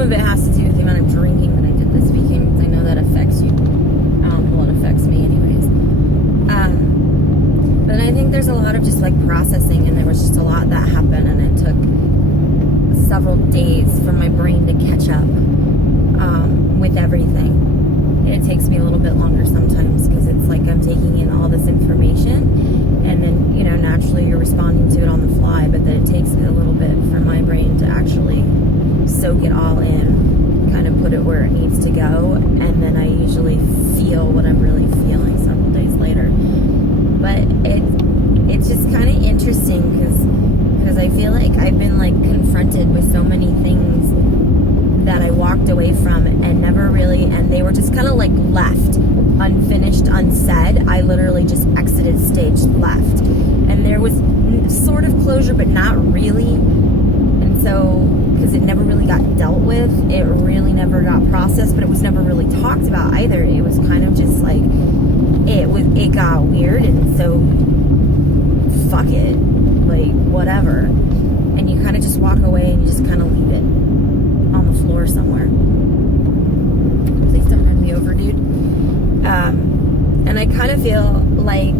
some of it has to do with the amount of drinking that I did this weekend, because I know that affects you. Well, it affects me anyways. But I think there's a lot of just like processing, and there was just a lot that happened, and it took several days for my brain to catch up with everything. It takes me a little bit longer sometimes, because it's like I'm taking in all this information, and then, you know, naturally you're responding to it on the fly, but then it takes me a little bit for my brain to actually soak it all in, kind of put it where it needs to go, and then I usually feel what I'm really feeling several days later. But it's just kind of interesting, because I feel like I've been like confronted with so many things that I walked away from and never really, and they were just kind of like left unfinished, unsaid. I literally just exited stage left, and there was sort of closure, but not really. And so, because it never really got dealt with, it really never got processed, but it was never really talked about either. It was kind of just like it got weird, and so fuck it, like whatever. And you kind of just walk away and you just kind of leave it on the floor somewhere. Please don't run me over, dude. And I kind of feel like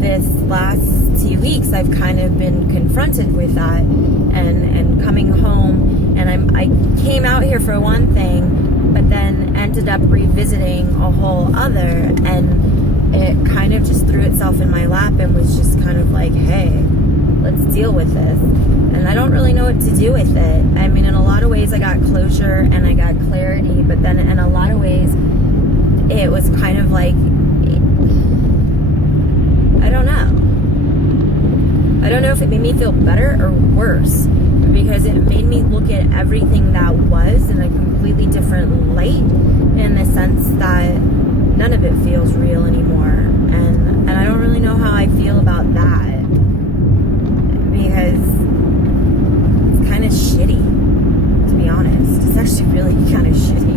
this last 2 weeks I've kind of been confronted with that, and coming home, and I came out here for one thing, but then ended up revisiting a whole other, and it kind of just threw itself in my lap and was just kind of like, hey, let's deal with this. And I don't really know what to do with it. I mean, in a lot of ways I got closure and I got clarity, but then in a lot of ways it was kind of like, I don't know if it made me feel better or worse, because it made me look at everything that was in a completely different light, in the sense that none of it feels real anymore. And I don't really know how I feel about that, because it's kind of shitty, to be honest. It's actually really kind of shitty.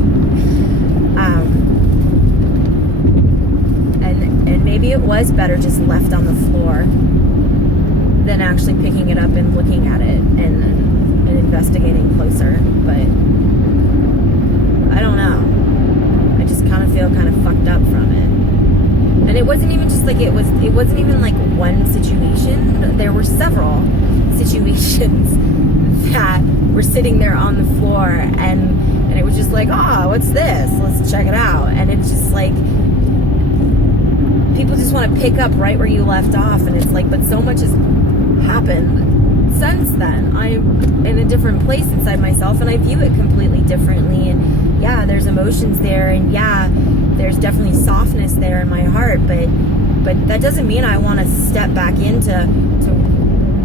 And maybe it was better just left on the floor than actually picking it up and looking at it and investigating closer. But I don't know. I just kind of feel kind of fucked up from it. And it wasn't even just like it wasn't even like one situation. There were several situations that were sitting there on the floor, and it was just like, oh, what's this? Let's check it out. And it's just like, people just want to pick up right where you left off, and it's like, but so much has happened since then. I'm in a different place inside myself, and I view it completely differently. And yeah, there's emotions there, and yeah, there's definitely softness there in my heart, but that doesn't mean I want to step back into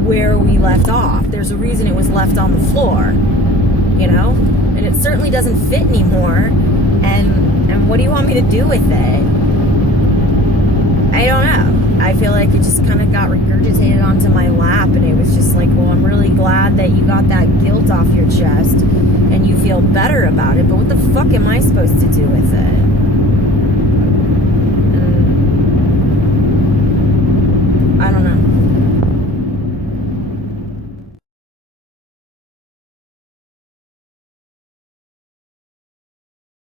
where we left off. There's a reason it was left on the floor, you know, and it certainly doesn't fit anymore. And what do you want me to do with it? I don't know. I feel like it just kind of got regurgitated onto my lap, and it was just like, well, I'm really glad that you got that guilt off your chest and you feel better about it, but what the fuck am I supposed to do with it?